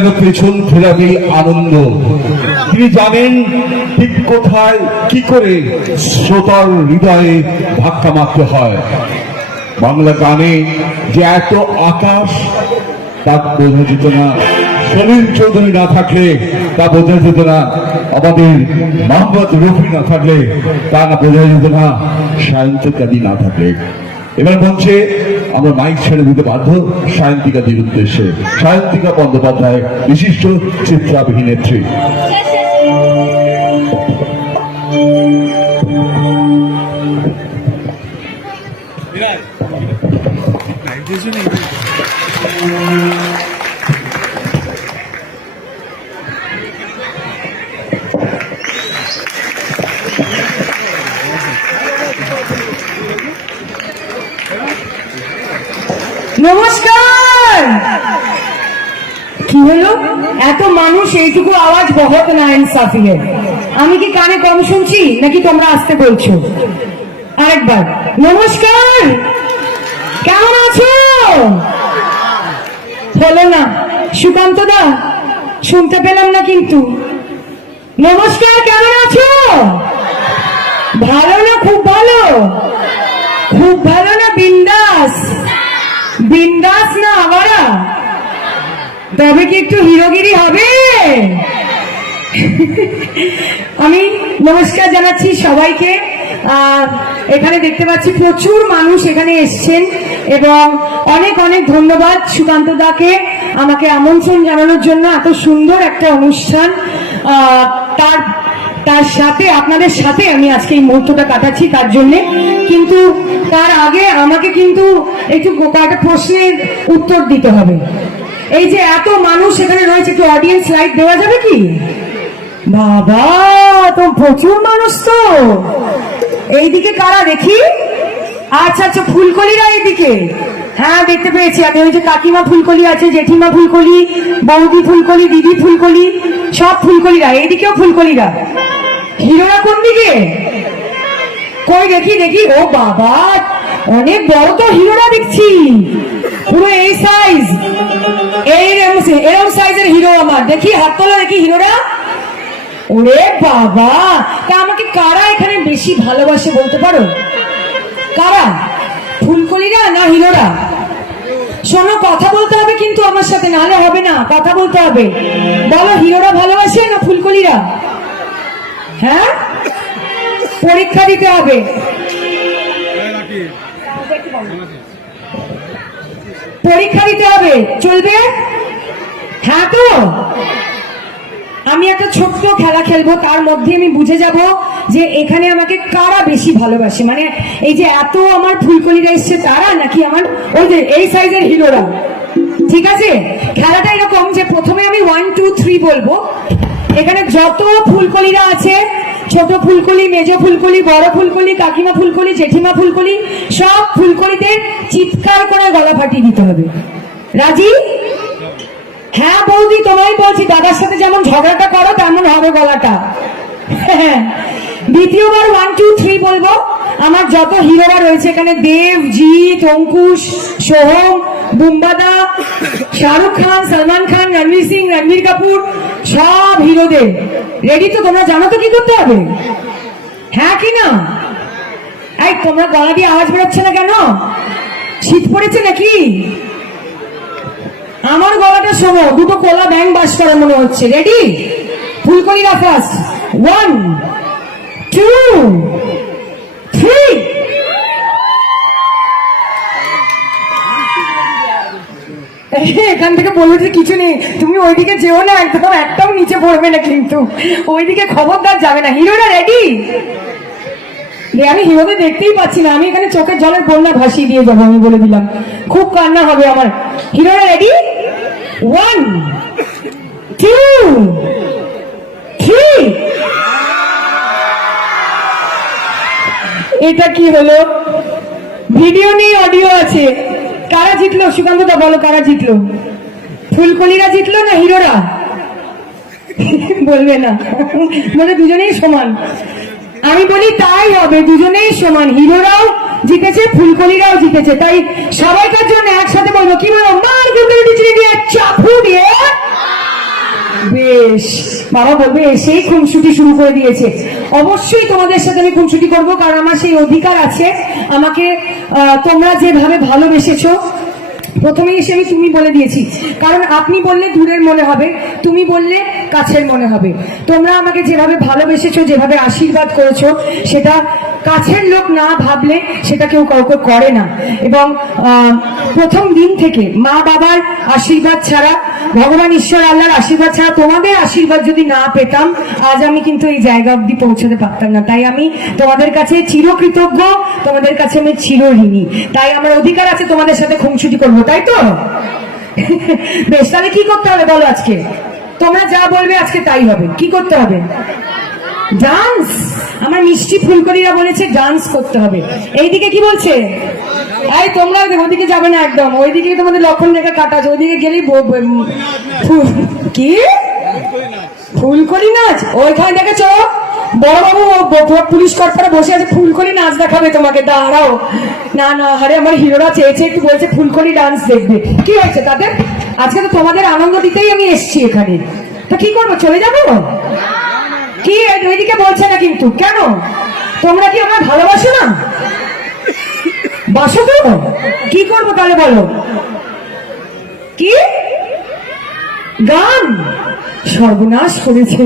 যেন পেছন ফেরাবে আনন্দ। তিনি জানেন ঠিক কোথায় কি করে শ্রোতার হৃদয়ে ধাক্কা মারতে হয়। বাংলা গানে যে এত আকাশ, তা বোঝা যেত না। সলিল চৌধুরী না থাকলে তা বোঝা যেত না। আমাদের মোহাম্মদ রফি না থাকলে তা না বোঝা যেত না। সায়ন্তকাদি না থাকলে। এবার মঞ্চে আমরা মাইক ছেড়ে দিতে বাধ্য সায়ন্তিকাদের উদ্দেশ্যে সায়ন্তিকা বন্দ্যোপাধ্যায় বিশিষ্ট চিত্রাভিনেত্রী নমস্কার! কি হলো? এত মানুষ এইটুকু আওয়াজ বহুত না ইনসাফি है আমি কি কানে কম শুনছি, নাকি তোমরা আসতে বলছো? আরেকবার, নমস্কার! কেমন আছো? হলো না। সুকান্ত দা, শুনতে পেলাম না কিন্তু। নমস্কার, কেমন আছো? ভালো না খুব ভালো খুব ভালো না বিন্দাস বিন্দাস না আবারা তবে কি একটু হিরোগিরি হবে? আমি নমস্কার জানাচ্ছি সবাইকে। এখানে দেখতে পাচ্ছি প্রচুর মানুষ এখানে এসছেন এবং অনেক অনেক ধন্যবাদ সুকান্ত দাকে আমাকে আমন্ত্রণ জানানোর জন্য এত সুন্দর একটা অনুষ্ঠান। তার তার সাথে, আপনাদের সাথে আমি আজকে এই মুহূর্তটা কাটাচ্ছি তার জন্য। কিন্তু তার আগে আমাকে কিন্তু একটু কয়েকটা প্রশ্নের উত্তর দিতে হবে। এই যে এত মানুষ এখানে রয়েছে, একটু অডিয়েন্স লাইট দেওয়া যাবে কি? বাবা, তো প্রচুর মানুষ তো। এইদিকে কারা দেখি? আচ্ছা আচ্ছা ফুলকলিরা এইদিকে। হ্যাঁ দেখতে পেয়েছি আমি। ওই যে কাকিমা ফুলকলি আছে, জেঠিমা ফুলকলি, বৌদি ফুলকলি, দিদি ফুলকলি, সব ফুলকলিরা। এইদিকেও ফুলকলিরা। হিরোরা কোন দিকে? কই দেখি দেখি। ও বাবা, অনেক বড় তো হিরোরা দেখছি। পুরো এই সাইজ এই এরম সাইজের হিরো আমার। দেখি, হাত তোলা, দেখি হিরোরা। ওরে বাবা, তা আমাকে কারা এখানে বেশি ভালোবাসে বলতে পারো? কারা? ফুলকলিরা না হিরোরা? শোনো, কথা বলতে হবে কিন্তু আমার সাথে, নাহলে হবে না। কথা বলতে হবে। বলো, হিরোরা ফুলকলিরা হ্যাঁ? পরীক্ষা দিতে হবে। পরীক্ষা দিতে হবে। চলবে? হ্যাঁ তো? আমি একটা ছোট্ট খেলা খেলব, তার মধ্যে আমি বুঝে যাব যে এখানে আমাকে কারা বেশি ভালোবাসে। মানে এই যে এত আমার ফুলকলিরা এসছে, তারা নাকি আমার ওই যে এই সাইজের হিরোরা? ঠিক আছে? খেলাটা এরকম যে প্রথমে আমি ওয়ান টু থ্রি বলব। এখানে যত ফুলকলিরা আছে, ছোট ফুলকলি, মেজ ফুলকলি, বড় ফুলকলি, কাকিমা ফুলকলি, জেঠিমা ফুলকলি, সব ফুলকলিদের চিৎকার করে গলা ফাটিয়ে দিতে হবে। রাজি? হ্যাঁ বৌদি, তোমায় বলছি, দাদার সাথে যেমন ঝগড়াটা করো, তেমন হবে গলাটা। দ্বিতীয়বার ওয়ান টু থ্রি বলব, আমার যত হিরোরা রয়েছে এখানে, দেব, জিৎ, অঙ্কুশ, সোহম, বুম্বাদা, শাহরুখ খান, সলমান খান, রণবীর সিং, রণবীর কাপুর সব হিরোদের। রেডি তো? তোমরা জানো তো কি করতে হবে? হ্যাঁ কি না? এই, তোমরা গলা দিয়ে আওয়াজ বেরোচ্ছে না কেন? শীত পড়েছে নাকি? আমার গলাটা শোনো, দুটো কোলা ব্যাং বাস করে মনে হচ্ছে। রেডি ফুলকলিরা ফার্স্ট ওয়ান টু থ্রি এখান থেকে বলল যে কিছু নেই। তুমি ওইদিকে যেও না, একদম একটাও নিচে পড়বে না কিন্তু। ওইদিকে খবরদার যাবে না। হিরোরা রেডি আমি হিরোকে দেখতেই পাচ্ছি না। আমি এখানে চোখের জলের বন্যা ভাসিয়ে দিয়ে যাব, আমি বলে দিলাম। খুব কান্না হবে আমার। হিরোরা রেডি ওয়ান টু থ্রি এটা কি হলো? ভিডিও নেই অডিও আছে। কারা জিতলো? সুকান্ত দা বলো, কারা জিতলো? ফুলকলিরা জিতলো না হিরোরা? বলবে না। মানে দুজনেই সমান। আমি বলি তাই হবে, দুজনেই সমান। হিরোরাও জিতেছে ফুলকলিরাও জিতেছে। তাই সবাইকার জন্য একসাথে বলব, কি বলব মার গুন্ডুটি চিনি দিয়ে চাপু দিয়ে বেশ। বাবা বলবে এসেই খুনসুটি শুরু করে দিয়েছে। অবশ্যই তোমাদের সাথে আমি খুনসুটি করব, কারণ আমার সেই অধিকার আছে। আমাকে তোমরা যেভাবে ভালোবেসেছো, প্রথমেই এসে আমি তুমি বলে দিয়েছি। কারণ আপনি বললে দূরের মনে হবে, তুমি বললে কাছের মনে হবে। তোমরা আমাকে যেভাবে ভালোবেসেছো, যেভাবে আশীর্বাদ করেছ, সেটা কাছের লোক না ভাবলে সেটা কেউ কাউকে করে না। এবং প্রথম দিন থেকে মা বাবার আশীর্বাদ ছাড়া, ভগবান ঈশ্বর আল্লাহর আশীর্বাদ ছাড়া তোমাদের আশীর্বাদ যদি না পেতাম, আজ আমি কিন্তু এই জায়গা অব্দি পৌঁছতে পারতাম না। তাই আমি তোমাদের কাছে চিরকৃতজ্ঞ, তোমাদের কাছে আমি চিরঋণী। তাই আমার অধিকার আছে তোমাদের সাথে খুনসুটি করব, তাই তো? বেশ, তাহলে কি করতে হবে বলো আজকে? তোমরা যা বলবে আজকে তাই হবে। কি করতে হবে? ডান্স! আমার মিষ্টি ফুলকরিরা বলেছে ডান্স করতে হবে। এইদিকে কি বলছে? এই তোমরা ওদিকে যাবে না একদম। ওইদিকে তোমাদের লক্ষণ রেখা কাটা আছে। ওইদিকে গেলেই ব- কি? ফুলকলি নাচ? ওইখানে দেখেছ? বড়বাবু পুলিশ কর্তারা বসে আছে ফুলকলি নাচ দেখাবে তোমাকে। দাঁড়াও। না না, আরে আমার হিরোরা চেয়েছে, একটু বলছে ফুলকলি ডান্স দেখবে। কি হয়েছে তাদের? আজকে তো তোমাদের আনন্দ দিতেই আমি এসেছি এখানে। তো কি করব, চলে যাব? কি এদিকে বলছে না কিন্তু? কেন? তোমরা কি আমার ভালোবাসো না? বাসো তো কি করব তাহলে বলো? কি? গান? সর্বনাশ করেছে।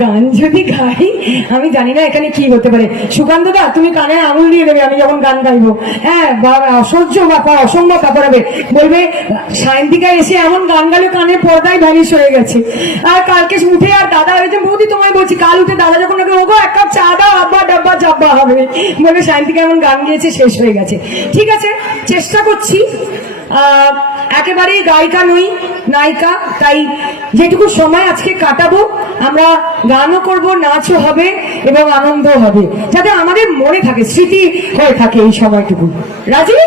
গান যদি গাই আমি জানি না এখানে কি হতে পারে। সুকান্ত দা তুমি কানে আঙুল দিয়ে দেবে আমি যখন গান গাইবো। হ্যাঁ বা অসহ্য ব্যাপার অসম্ভব ব্যাপার হবে। বলবে সায়ন্তিকা এসে এমন গান গালে কানে পর্দায় ভ্যানিশ হয়ে গেছে। আর কালকে উঠে আর দাদা হয়েছে বৌদি তোমায় বলছি কাল উঠে দাদা যখন ওকে ওগো এক কাপ চা দাও আব্বা ডাব্বা চাব্বা হবে। বলবে সায়ন্তিকা এমন গান গিয়েছে শেষ হয়ে গেছে। ঠিক আছে চেষ্টা করছি। আহ, একেবারেই গায়িকা নই, নায়িকা। তাই যেটুকু সময় আজকে কাটাবো, আমরা গানও করব, নাচও হবে এবং আনন্দ হবে, যাতে আমাদের মনে থাকে, স্মৃতি হয়ে থাকে এই সময়টুকু। রাজি,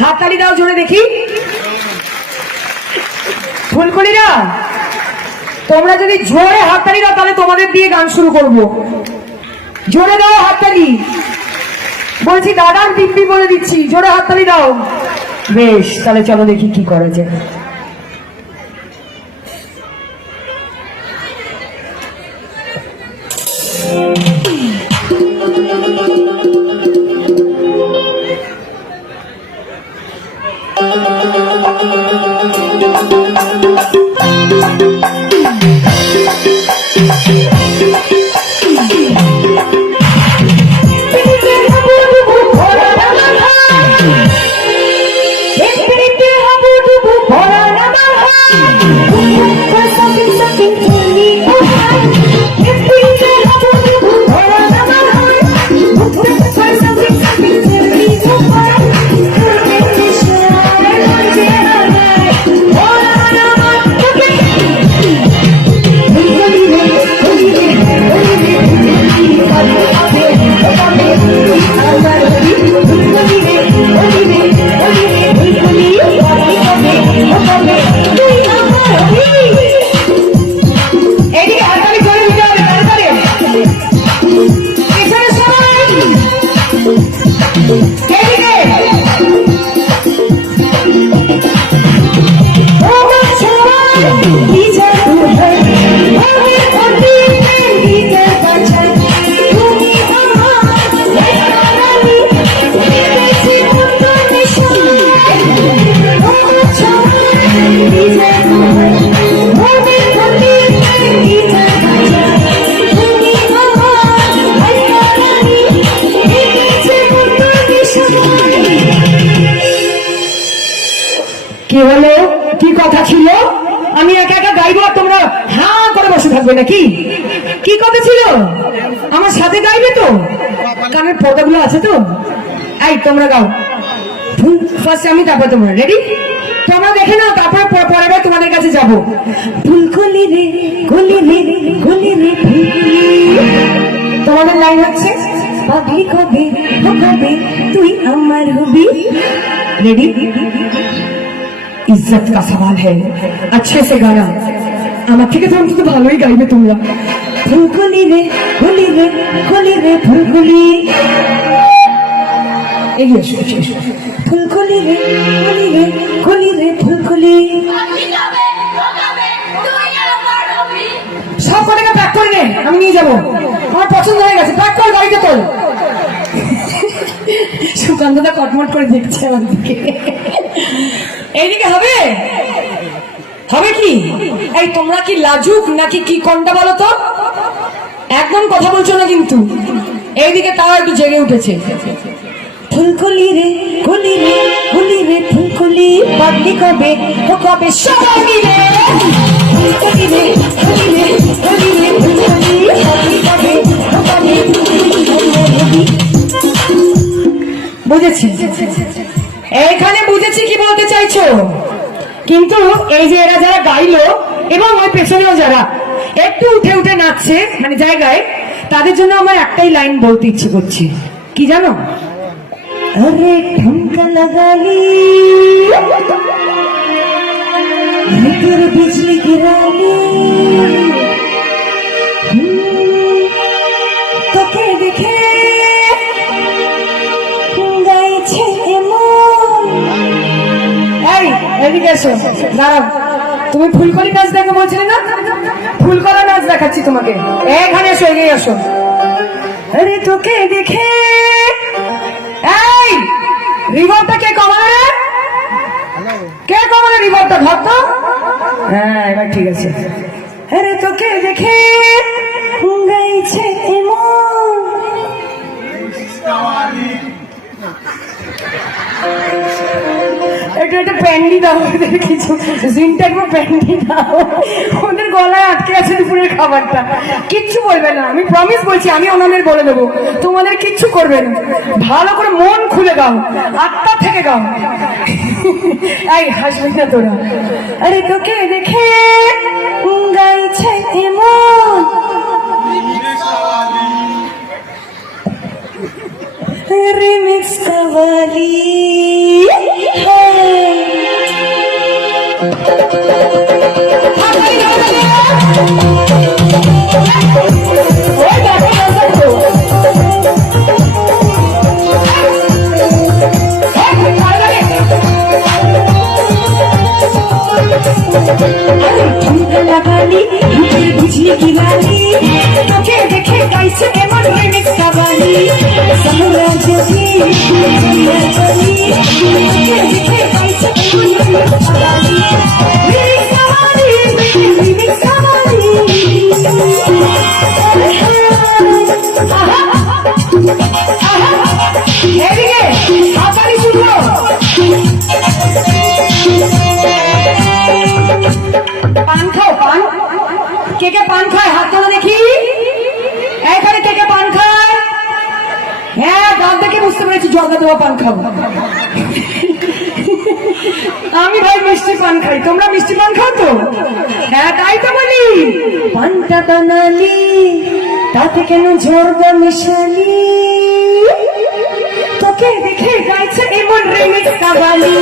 হাততালি দাও জোরে দেখি। ফুলকলিরা তোমরা যদি জোরে হাততালি দাও, তাহলে তোমাদের দিয়ে গান শুরু করব। জোরে দাও হাততালি। বলছি, দাদার দিব্যি বলে দিচ্ছি, জোরে হাততালি দাও। বেশ তাহলে চলো দেখি কি করা যায়। করে বসে থাকবে নাকি কি কথা ছিল আমার সাথে গাইবে তো কানের পর্দাগুলো আছে তো এই তোমরা গাও ফার্স্ট আমি তারপর তোমরা রেডি তোমরা দেখে নাও তারপর প- পরের বার তোমাদের কাছে যাবো ফুলকলি রে গলি রে গলি রে ফুলকলি তোমাদের লাইন হচ্ছে পাবি কবে কবে তুই আমার হবি রেডি ইজ্জত কা সওয়াল है अच्छे से गाना আমার থেকে তো ভালোই গাইবে তোমরা। ফুলকলি রে গলি রে গলি রে ফুলকলি এগিয়ে এসো এসো, এসো। ফুলকলি রে গলি রে গলি রে ফুলকলি আমি যাবে ঢোকাবে তুই আমার আমি নিয়ে যাব। আমার পছন্দ হয়ে গেছে ট্রাক কর গাড়িতে তোল। সুকান্তদা কটমট করে দেখছে আমার দিকে এইদিকে হবে? হবে কি? এই তোমরা কি লাজুক নাকি কি কোনটা বলো তো? একদম কথা বলছো না কিন্তু। এইদিকে তাও একটু জেগে উঠেছে। ফুলকলি রে, কলি রে কলি রে ফুলকলি পাবলি কবে, ও কবে সবাই মিলে। কিন্তু এই যে এরা যারা গাইলো এবং ওই পেছনেও যারা, একটু উঠে উঠে নাচছে মানে জায়গায়, তাদের জন্য আমার একটাই লাইন বলতে ইচ্ছে করছি। কি জানো? লাগালি। বিজলি গিরালি এদিকে এসো। দাঁড়াও। তুমি ফুলকলি নাচ দেখো বলছিলে না? ফুলকলা নাচ দেখাচ্ছি তোমাকে। এখানে এসো, এগিয়ে এসো। আরে তোকে দেখে। এই রিভারটা কে কমালে কে কমালে রিভারটা ধর হ্যাঁ এবার ঠিক আছে। আরে তোকে দেখে। গাইছে এমন। একটু, একটা প্যান্ডি দাও, ওদের কিছু। জিনটা একবার প্যান্ডি দাও। ওদের গলায় আটকে আছে দুপুরের খাবারটা। কিচ্ছু বলবে না। আমি প্রমিস বলছি, আমি ওনাদের বলে দেবো। তোমাদের কিচ্ছু করবে না। ভালো করে মন খুলে গাও আত্মা থেকে গাও এই, হাসবি না তোরা। আরে তোকে দেখে গাইছে এমন। Remix qawwali Hey. দেওয়া পান খাব। আমি ভাই মিষ্টি পান খাই, তোমরা মিষ্টি পান খাও তো? হ্যাঁ তাই তো বলি। পানটা বানালি, তাতে কেন ঝরবা মিশালি? তোকে দেখে গাইছে এমন রিমিক্স কাবালি।